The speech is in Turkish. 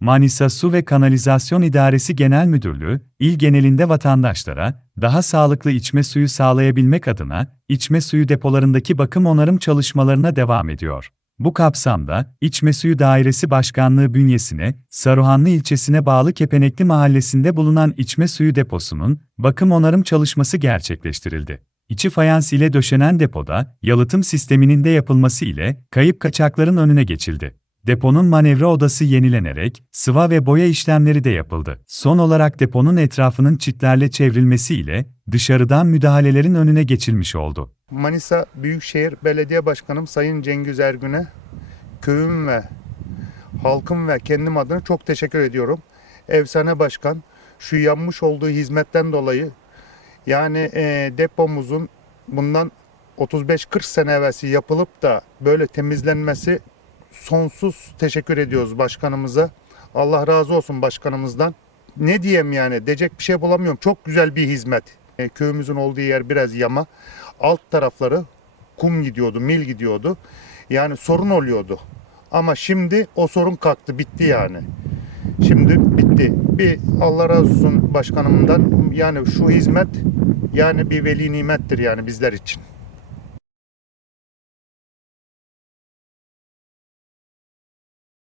Manisa Su ve Kanalizasyon İdaresi Genel Müdürlüğü, il genelinde vatandaşlara daha sağlıklı içme suyu sağlayabilmek adına içme suyu depolarındaki bakım onarım çalışmalarına devam ediyor. Bu kapsamda İçme Suyu Dairesi Başkanlığı bünyesine Saruhanlı ilçesine bağlı Kepenekli mahallesinde bulunan içme suyu deposunun bakım onarım çalışması gerçekleştirildi. İçi fayans ile döşenen depoda yalıtım sisteminin de yapılması ile kayıp kaçakların önüne geçildi. Deponun manevra odası yenilenerek sıva ve boya işlemleri de yapıldı. Son olarak deponun etrafının çitlerle çevrilmesi ile dışarıdan müdahalelerin önüne geçilmiş oldu. Manisa Büyükşehir Belediye Başkanım Sayın Cengiz Ergün'e köyüm ve halkım ve kendim adına çok teşekkür ediyorum. Efsane Başkan şu yanmış olduğu hizmetten dolayı yani e, depomuzun bundan 35-40 sene evvelsi yapılıp da böyle temizlenmesi sonsuz teşekkür ediyoruz başkanımıza. Allah razı olsun başkanımızdan. Ne diyeyim yani diyecek bir şey bulamıyorum. Çok güzel bir hizmet. E, köyümüzün olduğu yer biraz yama. Alt tarafları kum gidiyordu, mil gidiyordu. Yani sorun oluyordu. Ama şimdi o sorun kalktı, bitti yani. Şimdi bitti. Bir Allah razı olsun başkanımdan. Yani şu hizmet yani bir veli nimettir yani bizler için.